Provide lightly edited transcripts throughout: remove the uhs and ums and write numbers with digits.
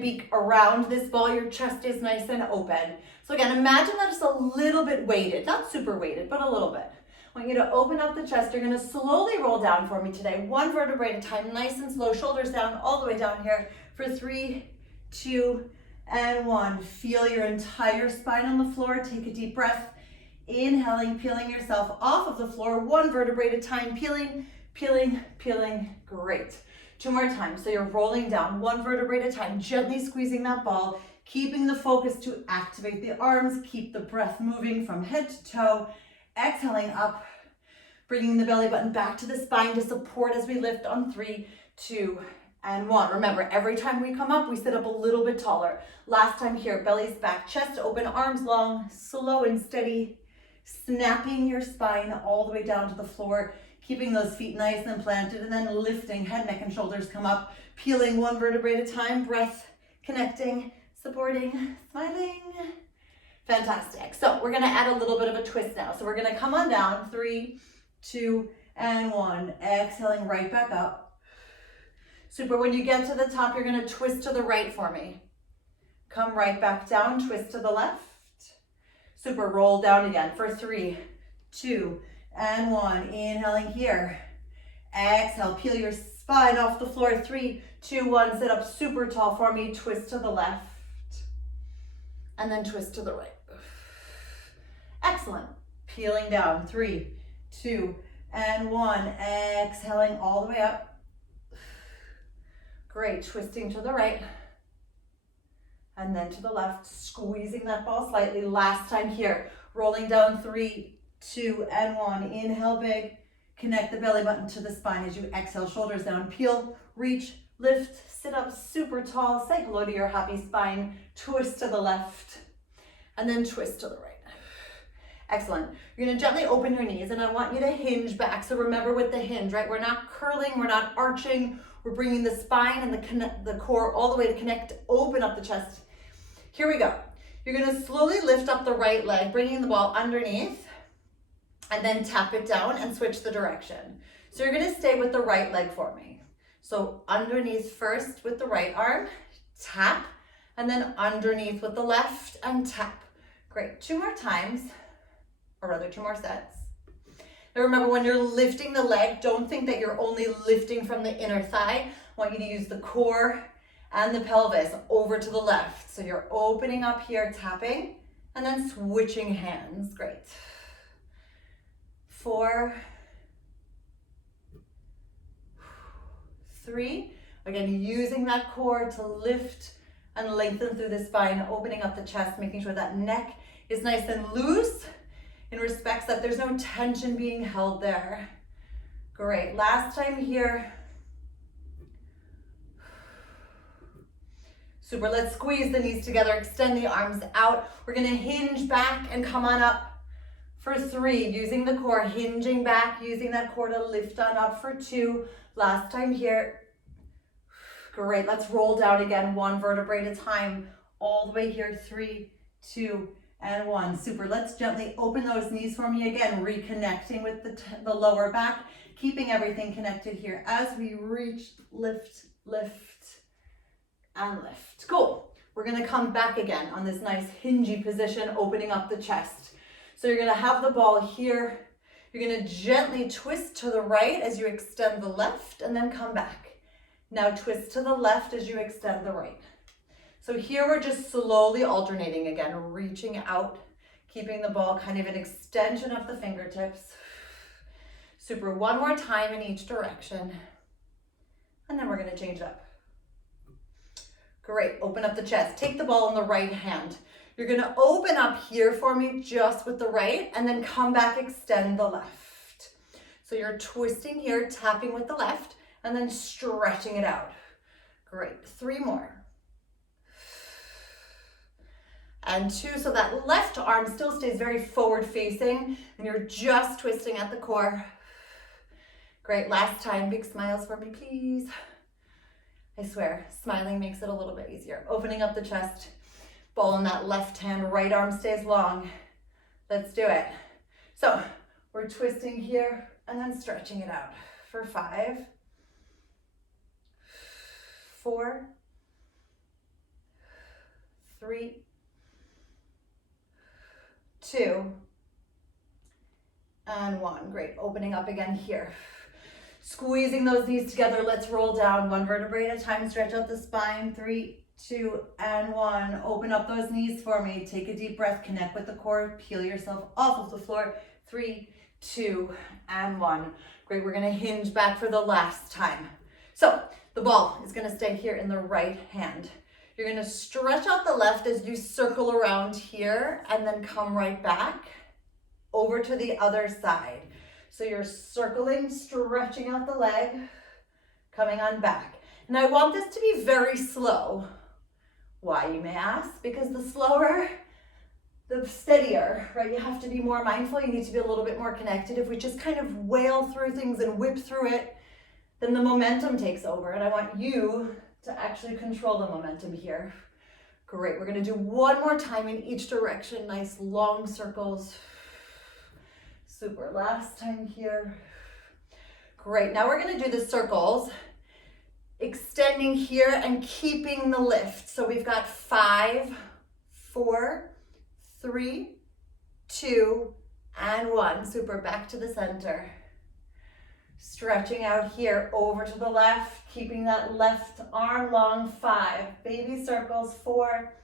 beak around this ball, your chest is nice and open. So again, imagine that it's a little bit weighted, not super weighted, but a little bit. I want you to open up the chest. You're gonna slowly roll down for me today, one vertebrae at a time, nice and slow, shoulders down, all the way down here for 3, 2, and 1. Feel your entire spine on the floor. Take a deep breath. Inhaling, peeling yourself off of the floor, one vertebrae at a time, peeling, peeling, peeling. Great. 2 more times. So you're rolling down one vertebrae at a time, gently squeezing that ball, keeping the focus to activate the arms, keep the breath moving from head to toe. Exhaling up, bringing the belly button back to the spine to support as we lift on 3, 2, and 1. Remember, every time we come up, we sit up a little bit taller. Last time here, belly's back, chest open, arms long, slow and steady, snapping your spine all the way down to the floor, keeping those feet nice and planted, and then lifting, head, neck, and shoulders come up, peeling one vertebrae at a time, breath connecting, supporting, smiling. Fantastic. So we're gonna add a little bit of a twist now. So we're gonna come on down, 3, 2, and 1. Exhaling right back up. Super. When you get to the top, you're gonna twist to the right for me. Come right back down, twist to the left. Super. Roll down again for 3, 2, and 1. Inhaling here. Exhale, peel your spine off the floor. 3, 2, 1. Sit up super tall for me. Twist to the left. And then twist to the right. Excellent. Peeling down. 3, 2, and 1. Exhaling all the way up. Great. Twisting to the right. And then to the left. Squeezing that ball slightly. Last time here. Rolling down. 3, 2, and 1. Inhale big. Connect the belly button to the spine as you exhale. Shoulders down. Peel, reach, lift, sit up super tall. Say hello to your happy spine. Twist to the left. And then twist to the right. Excellent. You're gonna gently open your knees and I want you to hinge back. So remember with the hinge, right? We're not curling, we're not arching. We're bringing the spine and the core all the way to connect, open up the chest. Here we go. You're gonna slowly lift up the right leg, bringing the ball underneath and then tap it down and switch the direction. So you're gonna stay with the right leg for me. So underneath first with the right arm, tap, and then underneath with the left and tap. Great. 2 more times. Or rather 2 more sets. Now remember, when you're lifting the leg, don't think that you're only lifting from the inner thigh. I want you to use the core and the pelvis over to the left. So you're opening up here, tapping, and then switching hands. Great. 4, 3. Again, using that core to lift and lengthen through the spine, opening up the chest, making sure that neck is nice and loose, in respects that there's no tension being held there. Great. Last time here. Super. Let's squeeze the knees together, extend the arms out. We're gonna hinge back and come on up for 3, using the core, hinging back, using that core to lift on up for 2. Last time here. Great. Let's roll down again, one vertebrae at a time, all the way here. 3, 2, and 1. Super. Let's gently open those knees for me again, reconnecting with the lower back, keeping everything connected here as we reach, lift, lift, and lift. Cool. We're going to come back again on this nice hingy position, opening up the chest. So you're going to have the ball here. You're going to gently twist to the right as you extend the left and then come back. Now twist to the left as you extend the right. So here we're just slowly alternating again, reaching out, keeping the ball kind of an extension of the fingertips. Super. 1 more time in each direction. And then we're going to change it up. Great. Open up the chest. Take the ball in the right hand. You're going to open up here for me just with the right and then come back, extend the left. So you're twisting here, tapping with the left and then stretching it out. Great. 3 more. And 2, so that left arm still stays very forward facing and you're just twisting at the core. Great. Last time. Big smiles for me, please. I swear, smiling makes it a little bit easier. Opening up the chest, ball in that left hand, right arm stays long. Let's do it. So we're twisting here and then stretching it out for 5, 4, 3, 2, and 1. Great, opening up again here. Squeezing those knees together, let's roll down one vertebrae at a time, stretch out the spine, 3, 2, and 1. Open up those knees for me, take a deep breath, connect with the core, peel yourself off of the floor, 3, 2, and 1. Great, we're gonna hinge back for the last time. So, the ball is gonna stay here in the right hand. You're gonna stretch out the left as you circle around here and then come right back over to the other side. So you're circling, stretching out the leg, coming on back. And I want this to be very slow. Why, you may ask? Because the slower, the steadier, right? You have to be more mindful. You need to be a little bit more connected. If we just kind of wail through things and whip through it, then the momentum takes over. And I want you to actually control the momentum here. Great, we're gonna do one more time in each direction. Nice long circles. Super, last time here. Great, now we're gonna do the circles, extending here and keeping the lift. So we've got 5, 4, 3, 2, and 1. Super, back to the center. Stretching out here over to the left, keeping that left arm long. 5, baby circles, 4,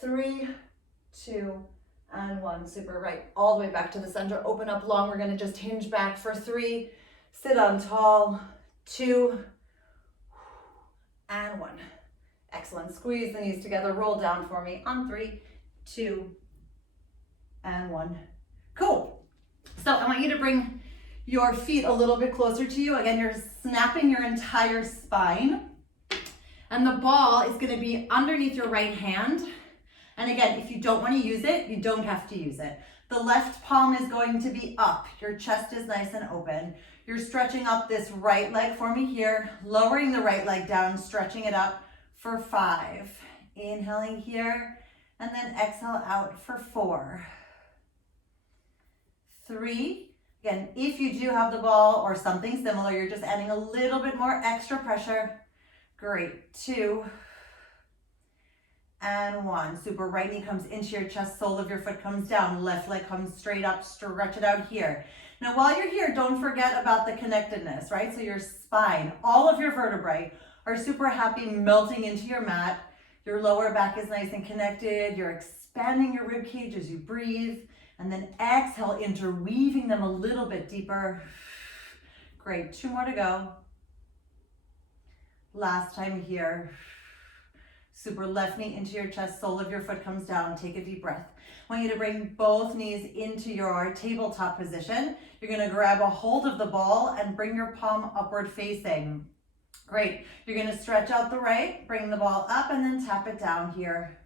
3, 2, and 1. Super, right, all the way back to the center. Open up long, we're gonna just hinge back for 3, sit on tall, 2, and 1. Excellent, squeeze the knees together, roll down for me on 3, 2, and 1. Cool, so I want you to bring your feet a little bit closer to you. Again, you're snapping your entire spine, and the ball is gonna be underneath your right hand. And again, if you don't want to use it, you don't have to use it. The left palm is going to be up. Your chest is nice and open. You're stretching up this right leg for me here, lowering the right leg down, stretching it up for 5. Inhaling here, and then exhale out for 4. 3. Again, if you do have the ball or something similar, you're just adding a little bit more extra pressure. Great, 2. And 1. Super, right knee comes into your chest, sole of your foot comes down, left leg comes straight up, stretch it out here. Now while you're here, don't forget about the connectedness, right? So your spine, all of your vertebrae are super happy melting into your mat. Your lower back is nice and connected. You're expanding your rib cage as you breathe. And then exhale, interweaving them a little bit deeper. Great, 2 more to go. Last time here. Super, left knee into your chest, sole of your foot comes down, take a deep breath. I want you to bring both knees into your tabletop position. You're gonna grab a hold of the ball and bring your palm upward facing. Great, you're gonna stretch out the right, bring the ball up and then tap it down here.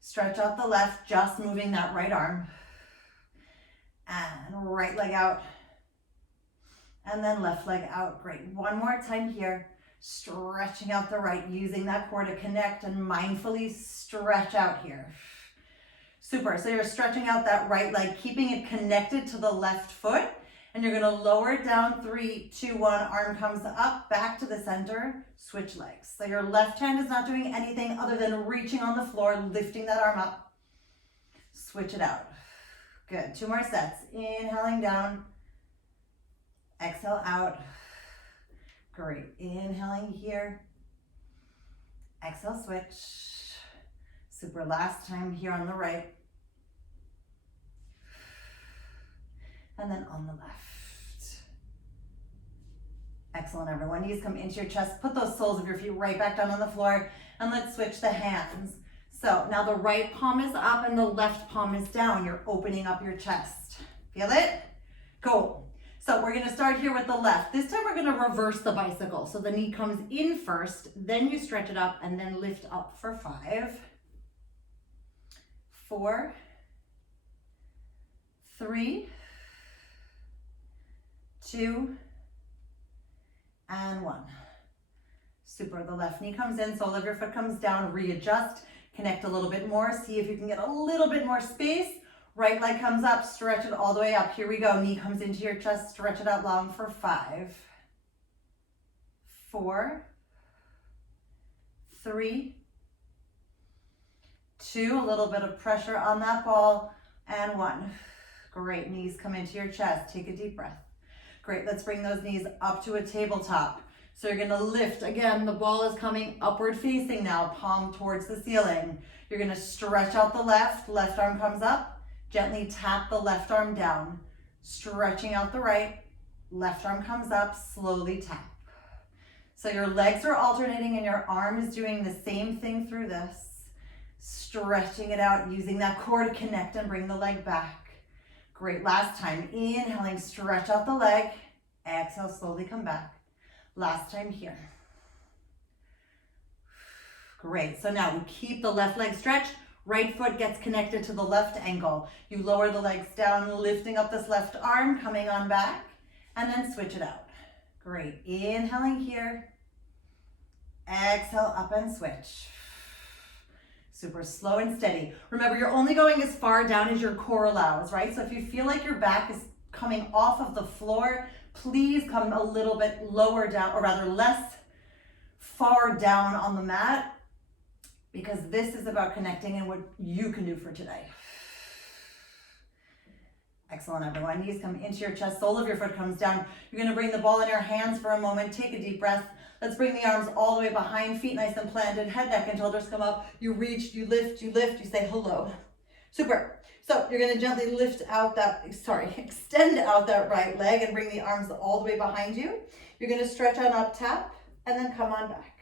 Stretch out the left, just moving that right arm. And right leg out. And then left leg out, great. One more time here. Stretching out the right, using that core to connect and mindfully stretch out here. Super, so you're stretching out that right leg, keeping it connected to the left foot, and you're gonna lower it down, 3, 2, 1, arm comes up, back to the center, switch legs. So your left hand is not doing anything other than reaching on the floor, lifting that arm up, switch it out. Good, 2 more sets, inhaling down, exhale out. Great, inhaling here, exhale, switch. Super, last time here on the right. And then on the left. Excellent, everyone. Knees come into your chest. Put those soles of your feet right back down on the floor, and let's switch the hands. So now the right palm is up and the left palm is down. You're opening up your chest. Feel it? Cool. So we're gonna start here with the left. This time we're gonna reverse the bicycle. So the knee comes in first, then you stretch it up and then lift up for 5, 4, 3, 2, and 1. Super, the left knee comes in, sole of your foot comes down, readjust, connect a little bit more, see if you can get a little bit more space. Right leg comes up, stretch it all the way up. Here we go, knee comes into your chest, stretch it out long for 5, 4, 3, 2, a little bit of pressure on that ball, and 1. Great, knees come into your chest, take a deep breath. Great, let's bring those knees up to a tabletop. So you're gonna lift, again, the ball is coming upward facing now, palm towards the ceiling. You're gonna stretch out the left arm comes up, gently tap the left arm down. Stretching out the right, left arm comes up, slowly tap. So your legs are alternating and your arm is doing the same thing through this. Stretching it out, using that core to connect and bring the leg back. Great, last time, inhaling, stretch out the leg. Exhale, slowly come back. Last time here. Great, so now we keep the left leg stretched. Right foot gets connected to the left ankle. You lower the legs down, lifting up this left arm, coming on back, and then switch it out. Great, inhaling here. Exhale, up and switch. Super slow and steady. Remember, you're only going as far down as your core allows, right? So if you feel like your back is coming off of the floor, please come a little bit lower down, or rather less far down on the mat, because this is about connecting and what you can do for today. Excellent, everyone. Knees come into your chest, sole of your foot comes down. You're gonna bring the ball in your hands for a moment. Take a deep breath. Let's bring the arms all the way behind, feet nice and planted, head, neck, and shoulders come up. You reach, you lift, you say hello. Super. So you're gonna gently extend out that right leg and bring the arms all the way behind you. You're gonna stretch on up, tap, and then come on back.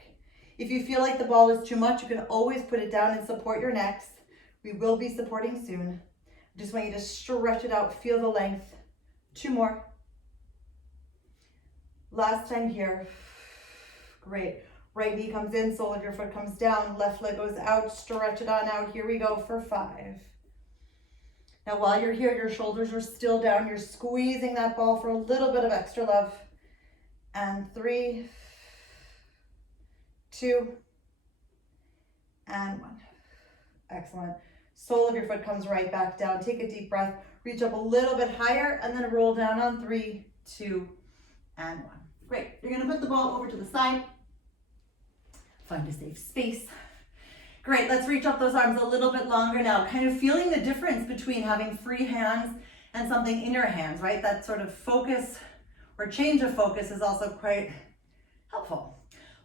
If you feel like the ball is too much, you can always put it down and support your necks. We will be supporting soon. I just want you to stretch it out, feel the length. 2 more. Last time here. Great. Right knee comes in, sole of your foot comes down, left leg goes out, stretch it on out. Here we go for 5. Now while you're here, your shoulders are still down. You're squeezing that ball for a little bit of extra love. And 3, 2, and 1. Excellent. Sole of your foot comes right back down. Take a deep breath, reach up a little bit higher, and then roll down on 3, 2, and 1. Great. You're gonna put the ball over to the side. Find a safe space. Great, let's reach up those arms a little bit longer now, kind of feeling the difference between having free hands and something in your hands, right? That sort of focus or change of focus is also quite helpful.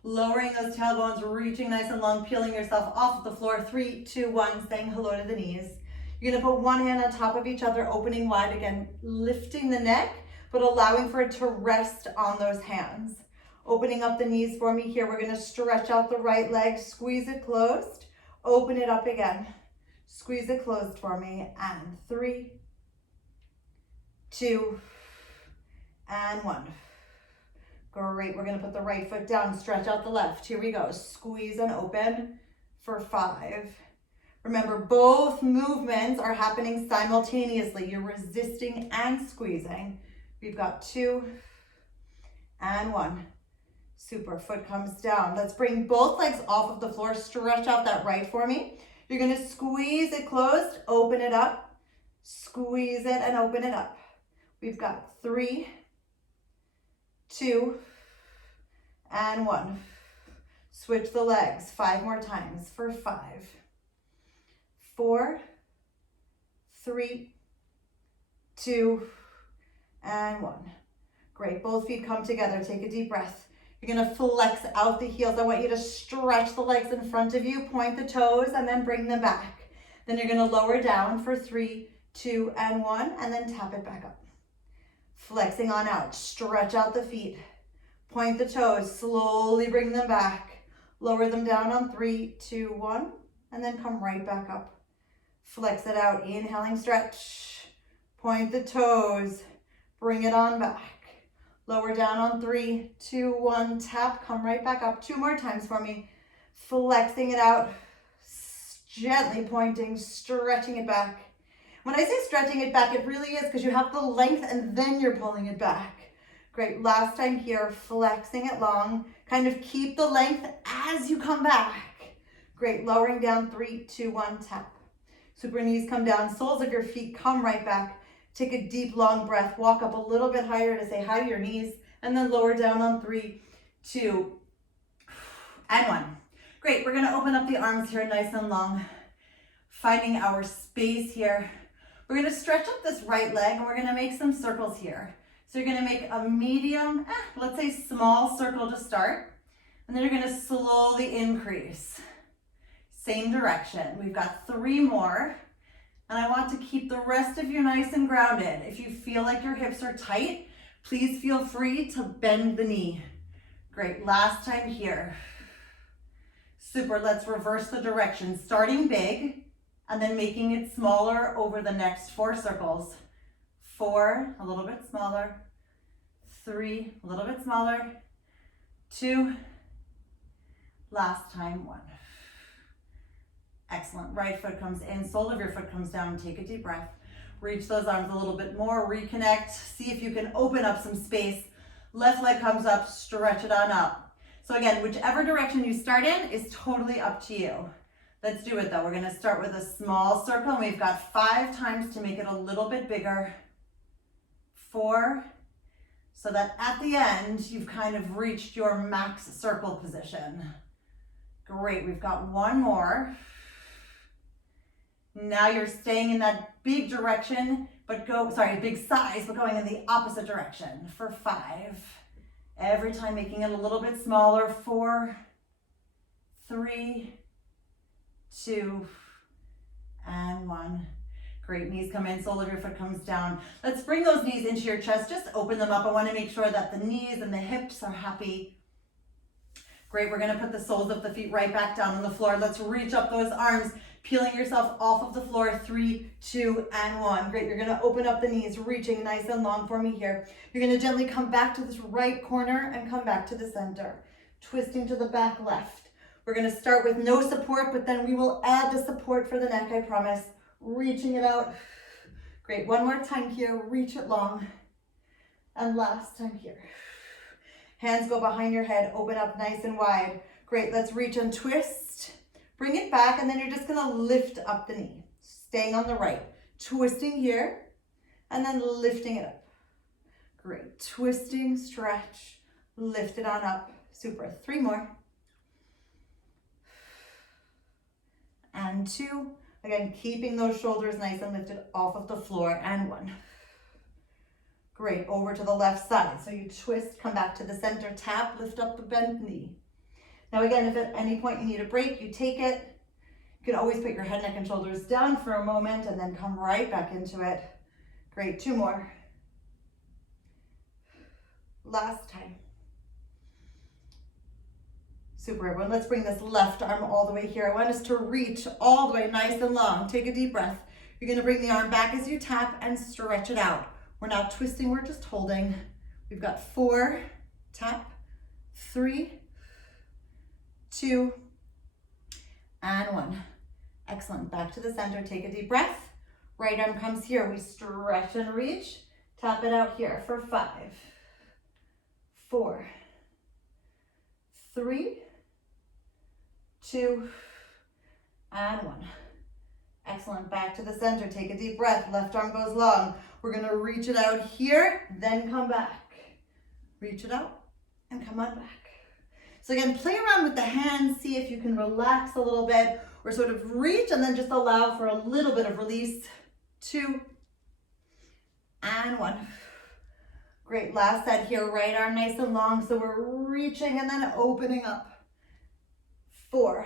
Lowering those tailbones, reaching nice and long, peeling yourself off of the floor. 3, 2, 1, saying hello to the knees. You're gonna put one hand on top of each other, opening wide again, lifting the neck, but allowing for it to rest on those hands. Opening up the knees for me here. We're gonna stretch out the right leg, squeeze it closed, open it up again. Squeeze it closed for me, and 3, 2, and 1. Great, we're gonna put the right foot down, stretch out the left. Here we go, squeeze and open for 5. Remember, both movements are happening simultaneously. You're resisting and squeezing. We've got 2 and 1. Super, foot comes down. Let's bring both legs off of the floor. Stretch out that right for me. You're gonna squeeze it closed, open it up, squeeze it and open it up. We've got 3, 2, and 1. Switch the legs 5 more times for 5, 4, 3, 2, and 1. Great, both feet come together. Take a deep breath. You're gonna flex out the heels. I want you to stretch the legs in front of you, point the toes, and then bring them back. Then you're gonna lower down for 3, 2, and 1, and then tap it back up. Flexing on out, stretch out the feet, point the toes, slowly bring them back. Lower them down on 3, 2, 1, and then come right back up. Flex it out, inhaling, stretch, point the toes, bring it on back. Lower down on 3, 2, 1, tap, come right back up. 2 more times for me. Flexing it out, gently pointing, stretching it back. When I say stretching it back, it really is because you have the length and then you're pulling it back. Great, last time here, flexing it long. Kind of keep the length as you come back. Great, lowering down, 3, 2, 1, tap. Super, knees come down, soles of your feet come right back. Take a deep, long breath. Walk up a little bit higher to say hi to your knees, and then lower down on 3, 2, and 1. Great, we're gonna open up the arms here nice and long. Finding our space here. We're gonna stretch up this right leg and we're gonna make some circles here. So you're gonna make a medium, let's say small circle to start, and then you're gonna slowly increase. Same direction. We've got 3 more, and I want to keep the rest of you nice and grounded. If you feel like your hips are tight, please feel free to bend the knee. Great, last time here. Super, let's reverse the direction, starting big, and then making it smaller over the next 4 circles. 4, a little bit smaller. 3, a little bit smaller. 2, last time, 1. Excellent, right foot comes in, sole of your foot comes down, take a deep breath. Reach those arms a little bit more, reconnect, see if you can open up some space. Left leg comes up, stretch it on up. So again, whichever direction you start in is totally up to you. Let's do it though. We're gonna start with a small circle and we've got 5 times to make it a little bit bigger. 4, so that at the end, you've kind of reached your max circle position. Great, we've got 1 more. Now you're staying in that big direction, but big size, but going in the opposite direction for 5. Every time making it a little bit smaller. 4, 3, 2, and 1. Great, knees come in, sole of your foot comes down. Let's bring those knees into your chest, just open them up. I wanna make sure that the knees and the hips are happy. Great, we're gonna put the soles of the feet right back down on the floor. Let's reach up those arms, peeling yourself off of the floor. 3, 2, and 1. Great, you're gonna open up the knees, reaching nice and long for me here. You're gonna gently come back to this right corner and come back to the center. Twisting to the back left. We're gonna start with no support, but then we will add the support for the neck, I promise. Reaching it out. Great, 1 more time here, reach it long. And last time here. Hands go behind your head, open up nice and wide. Great, let's reach and twist. Bring it back, and then you're just gonna lift up the knee. Staying on the right. Twisting here, and then lifting it up. Great, twisting, stretch, lift it on up. Super, 3 more. And 2. Again, keeping those shoulders nice and lifted off of the floor, and 1. Great, over to the left side. So you twist, come back to the center, tap, lift up the bent knee. Now again, if at any point you need a break, you take it. You can always put your head, neck, and shoulders down for a moment and then come right back into it. Great, 2 more. Last time. Super, everyone. Let's bring this left arm all the way here. I want us to reach all the way nice and long. Take a deep breath. You're gonna bring the arm back as you tap and stretch it out. We're not twisting, we're just holding. We've got 4, tap, 3, 2, and 1. Excellent, back to the center, take a deep breath. Right arm comes here, we stretch and reach. Tap it out here for 5, 4, 3, 2, and 1. Excellent, back to the center, take a deep breath, left arm goes long. We're gonna reach it out here, then come back. Reach it out and come on back. So again, play around with the hands, see if you can relax a little bit or sort of reach and then just allow for a little bit of release. 2, and 1. Great, last set here, right arm nice and long, so we're reaching and then opening up. 4.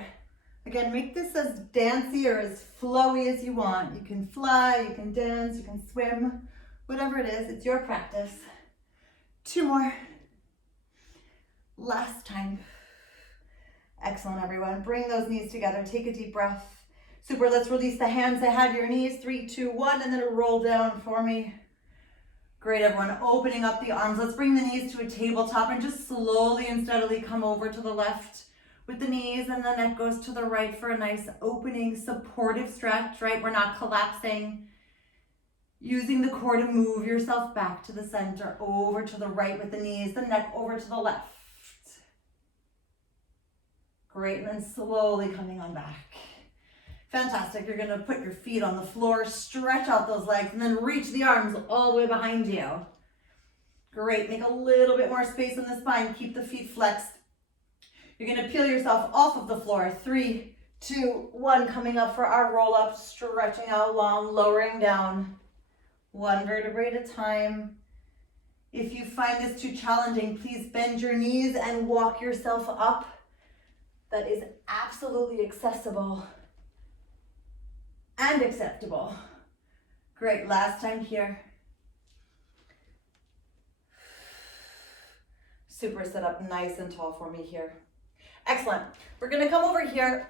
Again, make this as dancey or as flowy as you want. You can fly, you can dance, you can swim, whatever it is, it's your practice. 2 more. Last time. Excellent, everyone. Bring those knees together, take a deep breath. Super, let's release the hands ahead of your knees. 3, 2, 1, and then roll down for me. Great, everyone, opening up the arms. Let's bring the knees to a tabletop and just slowly and steadily come over to the left with the knees, and the neck goes to the right for a nice opening, supportive stretch, right? We're not collapsing. Using the core to move yourself back to the center, over to the right with the knees, the neck over to the left. Great, and then slowly coming on back. Fantastic, you're gonna put your feet on the floor, stretch out those legs, and then reach the arms all the way behind you. Great, make a little bit more space in the spine, keep the feet flexed. You're gonna peel yourself off of the floor. 3, 2, 1. Coming up for our roll up, stretching out long, lowering down. 1 vertebrae at a time. If you find this too challenging, please bend your knees and walk yourself up. That is absolutely accessible and acceptable. Great, last time here. Super, sit up nice and tall for me here. Excellent. We're gonna come over here,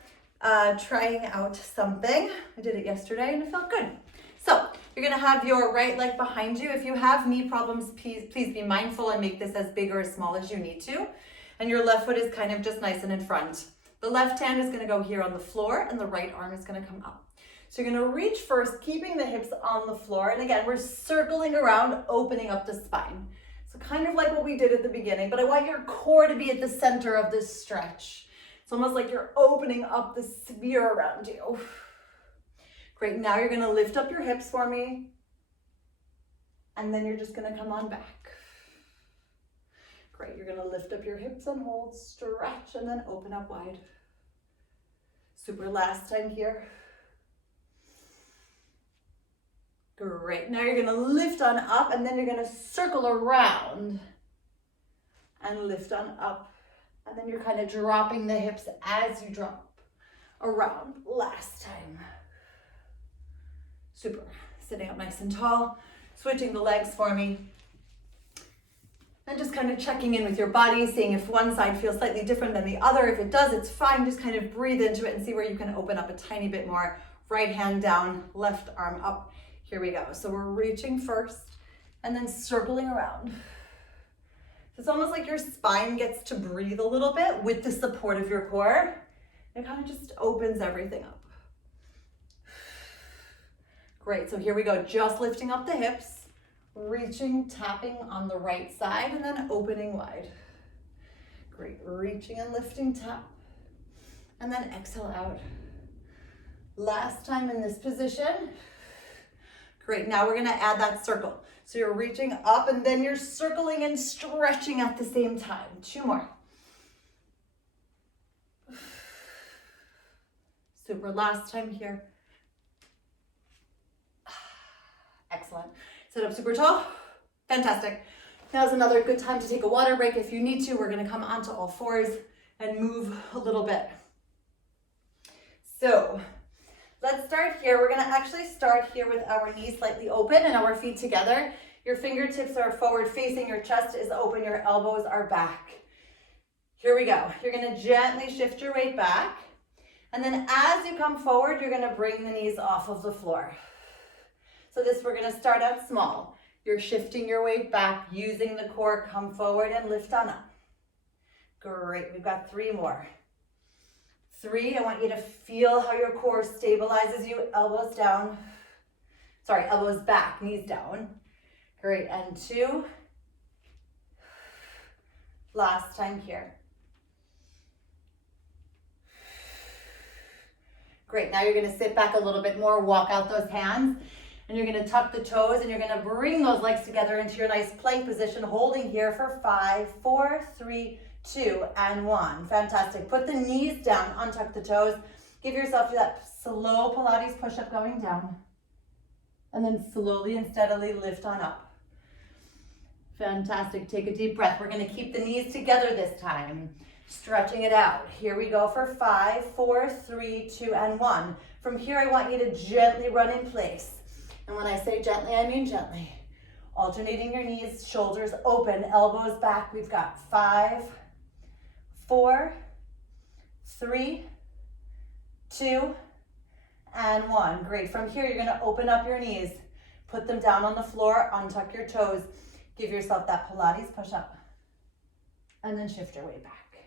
trying out something. I did it yesterday and it felt good. So you're gonna have your right leg behind you. If you have knee problems, please be mindful and make this as big or as small as you need to. And your left foot is kind of just nice and in front. The left hand is gonna go here on the floor and the right arm is gonna come up. So you're gonna reach first, keeping the hips on the floor. And again, we're circling around, opening up the spine. So kind of like what we did at the beginning, but I want your core to be at the center of this stretch. It's almost like you're opening up the sphere around you. Great, now you're gonna lift up your hips for me. And then you're just gonna come on back. Great, you're gonna lift up your hips and hold, stretch, and then open up wide. Super, last time here. Great, now you're gonna lift on up and then you're gonna circle around and lift on up. And then you're kind of dropping the hips as you drop around. Last time. Super, sitting up nice and tall, switching the legs for me. And just kind of checking in with your body, seeing if one side feels slightly different than the other. If it does, it's fine. Just kind of breathe into it and see where you can open up a tiny bit more. Right hand down, left arm up. Here we go. So we're reaching first and then circling around. So it's almost like your spine gets to breathe a little bit with the support of your core. It kind of just opens everything up. Great, so here we go. Just lifting up the hips, reaching, tapping on the right side, and then opening wide. Great, reaching and lifting, tap, and then exhale out. Last time in this position. Great, now we're gonna add that circle. So you're reaching up and then you're circling and stretching at the same time. 2 more. Super, last time here. Excellent. Sit up super tall. Fantastic. Now's another good time to take a water break if you need to. We're gonna come onto all fours and move a little bit. So, let's start here. We're gonna actually start here with our knees slightly open and our feet together. Your fingertips are forward facing, your chest is open, your elbows are back. Here we go. You're gonna gently shift your weight back. And then as you come forward, you're gonna bring the knees off of the floor. So we're gonna start out small. You're shifting your weight back, using the core, come forward and lift on up. Great, we've got 3 more. 3, I want you to feel how your core stabilizes you, elbows down. Sorry, elbows back, knees down. Great, and 2. Last time here. Great, now you're gonna sit back a little bit more, walk out those hands, and you're gonna tuck the toes and you're gonna bring those legs together into your nice plank position, holding here for 5, 4, 3, 2, and 1. Fantastic. Put the knees down, untuck the toes. Give yourself that slow Pilates push-up going down. And then slowly and steadily lift on up. Fantastic. Take a deep breath. We're going to keep the knees together this time. Stretching it out. Here we go for 5, 4, 3, 2, and 1. From here, I want you to gently run in place. And when I say gently, I mean gently. Alternating your knees, shoulders open, elbows back. We've got 5, 4, 3, 2, and 1. Great. From here, you're going to open up your knees. Put them down on the floor, untuck your toes. Give yourself that Pilates push-up. And then shift your weight back.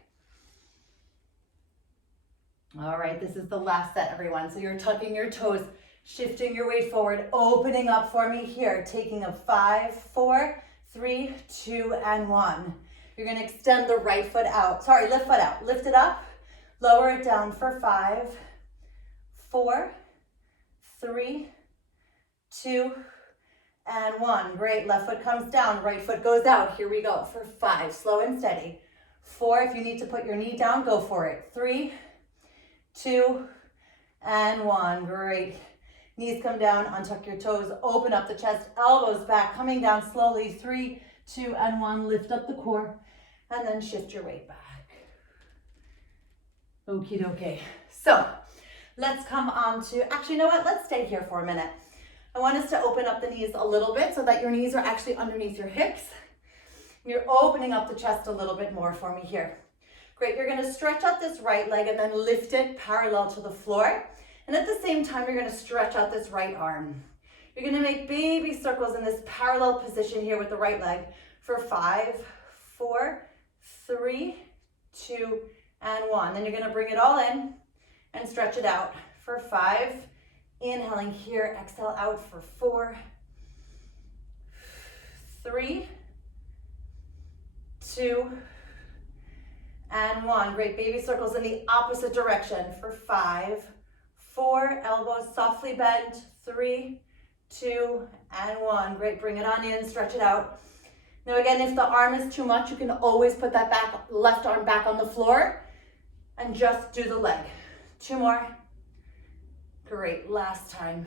All right, this is the last set, everyone. So you're tucking your toes, shifting your weight forward, opening up for me here. Taking a 5, 4, 3, 2, and 1. You're going to extend the right foot out. Sorry, left foot out. Lift it up. Lower it down for 5, 4, 3, 2, and 1. Great. Left foot comes down. Right foot goes out. Here we go for 5. Slow and steady. 4. If you need to put your knee down, go for it. 3, 2, and one. Great. Knees come down, untuck your toes, open up the chest, elbows back, coming down slowly. 3, 2, and 1. Lift up the core, and then shift your weight back. Okie dokie. So let's come on to, actually, you know what? Let's stay here for a minute. I want us to open up the knees a little bit so that your knees are actually underneath your hips. You're opening up the chest a little bit more for me here. Great, you're gonna stretch out this right leg and then lift it parallel to the floor. And at the same time, you're gonna stretch out this right arm. You're gonna make baby circles in this parallel position here with the right leg for 5, 4, 3, 2, and 1. Then you're gonna bring it all in and stretch it out for 5. Inhaling here, exhale out for 4, 3, 2, and 1. Great, baby circles in the opposite direction for 5, 4, elbows softly bent, 3, 2, and 1. Great, bring it on in, stretch it out. Now again, if the arm is too much, you can always put that left arm back on the floor and just do the leg. 2 more. Great, last time.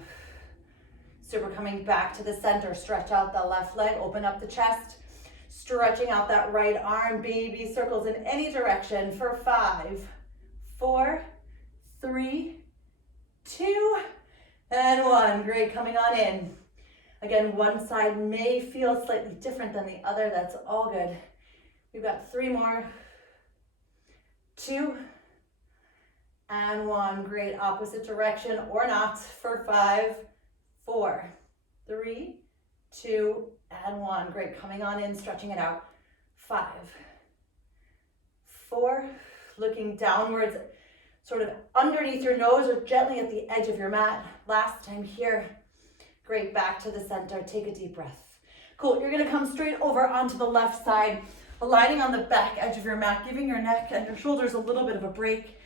Super, coming back to the center, stretch out the left leg, open up the chest, stretching out that right arm, baby circles in any direction for 5, 4, 3, 2, and 1. Great, coming on in. Again, one side may feel slightly different than the other. That's all good. We've got 3 more. 2, and 1. Great, opposite direction or not for 5, 4, 3, 2, and 1. Great, coming on in, stretching it out. 5, 4, looking downwards, sort of underneath your nose or gently at the edge of your mat. Last time here. Great, back to the center. Take a deep breath. Cool, you're gonna come straight over onto the left side, aligning on the back edge of your mat, giving your neck and your shoulders a little bit of a break.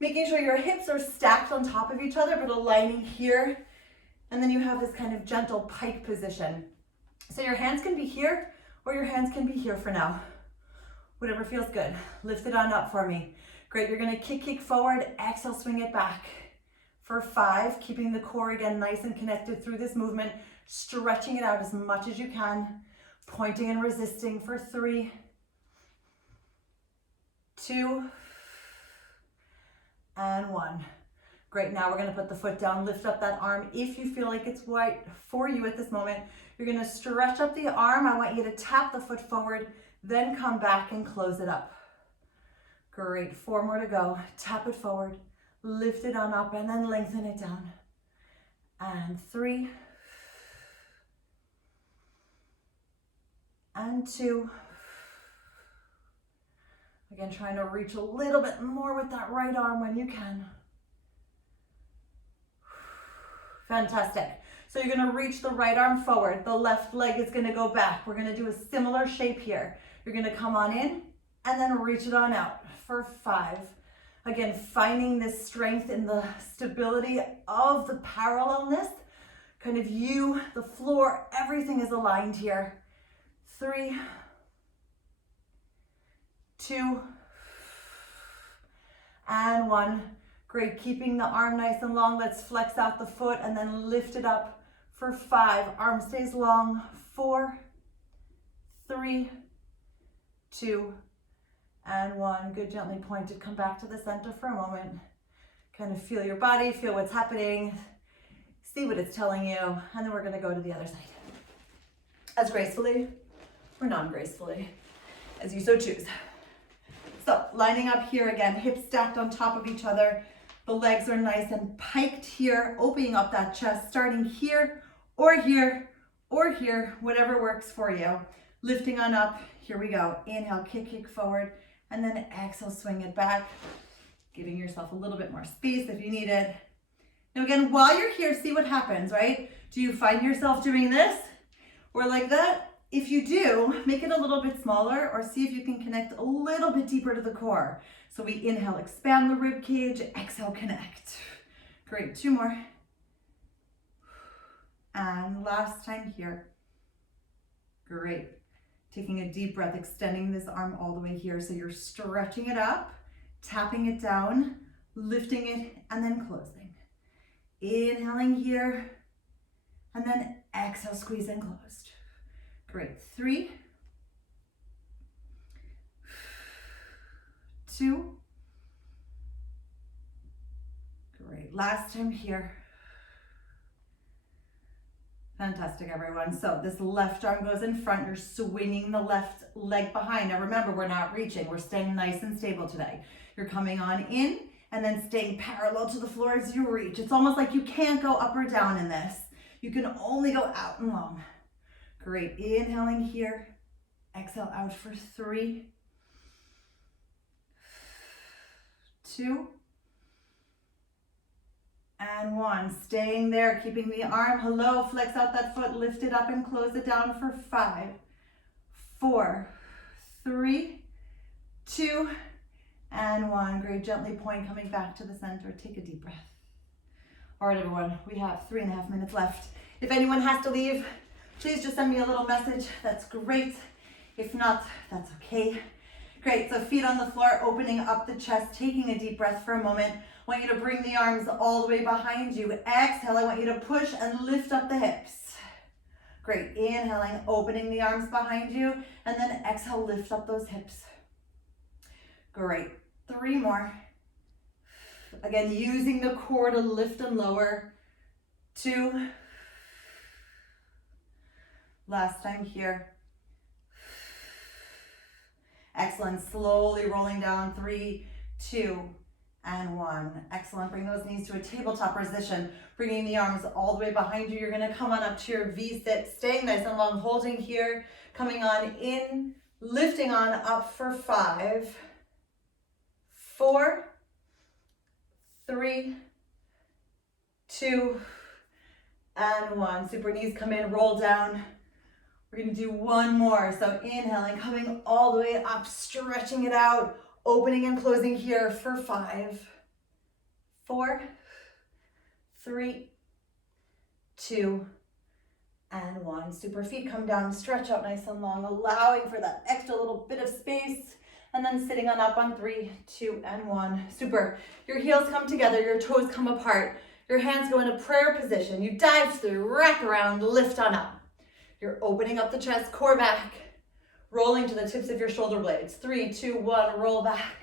Making sure your hips are stacked on top of each other, but aligning here. And then you have this kind of gentle pike position. So your hands can be here or your hands can be here for now. Whatever feels good. Lift it on up for me. Great, you're gonna kick forward, exhale, swing it back. For 5, keeping the core again nice and connected through this movement, stretching it out as much as you can, pointing and resisting for 3, 2, and 1. Great, now we're gonna put the foot down, lift up that arm. If you feel like it's right for you at this moment, you're gonna stretch up the arm. I want you to tap the foot forward, then come back and close it up. Great, 4 more to go. Tap it forward, lift it on up, and then lengthen it down. And 3, and 2. Again, trying to reach a little bit more with that right arm when you can. Fantastic. So you're gonna reach the right arm forward. The left leg is gonna go back. We're gonna do a similar shape here. You're gonna come on in and then reach it on out for 5. Again, finding this strength in the stability of the parallelness. Kind of you, the floor, everything is aligned here. 3, 2, and 1. Great, keeping the arm nice and long. Let's flex out the foot and then lift it up for 5. Arm stays long. 4, 3, 2, and 1. Good, gently pointed. Come back to the center for a moment. Kind of feel your body, feel what's happening, see what it's telling you, and then we're gonna go to the other side. As gracefully or non-gracefully, as you so choose. So lining up here again, hips stacked on top of each other. The legs are nice and piked here, opening up that chest, starting here or here or here, whatever works for you. Lifting on up, here we go. Inhale, kick forward, and then exhale, swing it back. Giving yourself a little bit more space if you need it. Now again, while you're here, see what happens, right? Do you find yourself doing this or like that? If you do, make it a little bit smaller or see if you can connect a little bit deeper to the core. So we inhale, expand the rib cage, exhale, connect. Great, 2 more. And last time here. Great. Taking a deep breath, extending this arm all the way here. So you're stretching it up, tapping it down, lifting it, and then closing. Inhaling here, and then exhale, squeeze and closed. Great, 3, 2, great, last time here. Fantastic, everyone. So this left arm goes in front, you're swinging the left leg behind. Now remember, we're not reaching, we're staying nice and stable today. You're coming on in and then staying parallel to the floor as you reach. It's almost like you can't go up or down in this. You can only go out and long. Great, inhaling here, exhale out for 3, 2, and 1. Staying there, keeping the arm, hello, flex out that foot, lift it up and close it down for 5, 4, 3, 2, and 1. Great, gently point, coming back to the center. Take a deep breath. All right, everyone, we have 3.5 minutes left. If anyone has to leave, please just send me a little message. That's great. If not, that's okay. Great, so feet on the floor, opening up the chest, taking a deep breath for a moment. I want you to bring the arms all the way behind you. Exhale, I want you to push and lift up the hips. Great, inhaling, opening the arms behind you, and then exhale, lift up those hips. Great, 3 more. Again, using the core to lift and lower. 2. Last time here. Excellent, slowly rolling down. 3, 2, and 1. Excellent, bring those knees to a tabletop position. Bringing the arms all the way behind you. You're gonna come on up to your V-sit, staying nice and long, holding here, coming on in, lifting on up for 5, 4, 3, 2, and 1. Super, knees come in, roll down. We're gonna do 1 more. So inhaling, coming all the way up, stretching it out, opening and closing here for 5, 4, 3, 2, and 1. Super, feet come down, stretch out nice and long, allowing for that extra little bit of space, and then sitting on up on 3, 2, and 1. Super, your heels come together, your toes come apart, your hands go into prayer position, you dive through, wrap around, lift on up. You're opening up the chest, core back, rolling to the tips of your shoulder blades. 3, 2, 1, roll back.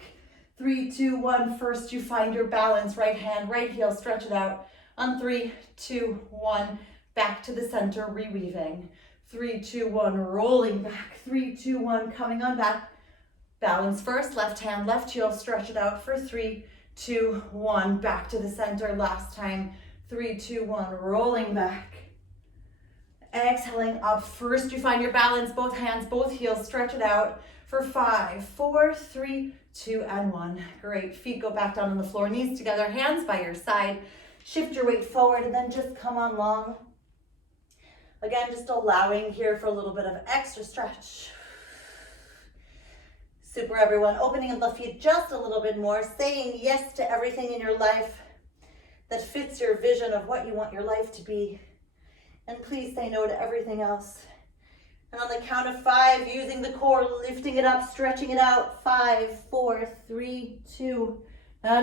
3, 2, 1, first you find your balance, right hand, right heel, stretch it out. On 3, 2, 1, back to the center, reweaving. 3, 2, 1, rolling back. 3, 2, 1, coming on back. Balance first, left hand, left heel, stretch it out for 3, 2, 1, back to the center, last time. 3, 2, 1, rolling back. Exhaling up, first you find your balance, both hands, both heels, stretch it out for 5, 4, 3, 2, and 1. Great, feet go back down on the floor, knees together, hands by your side. Shift your weight forward and then just come on long. Again, just allowing here for a little bit of extra stretch. Super, everyone, opening up the feet just a little bit more, saying yes to everything in your life that fits your vision of what you want your life to be. And please say no to everything else. And on the count of 5, using the core, lifting it up, stretching it out. 5, 4, 3, 2,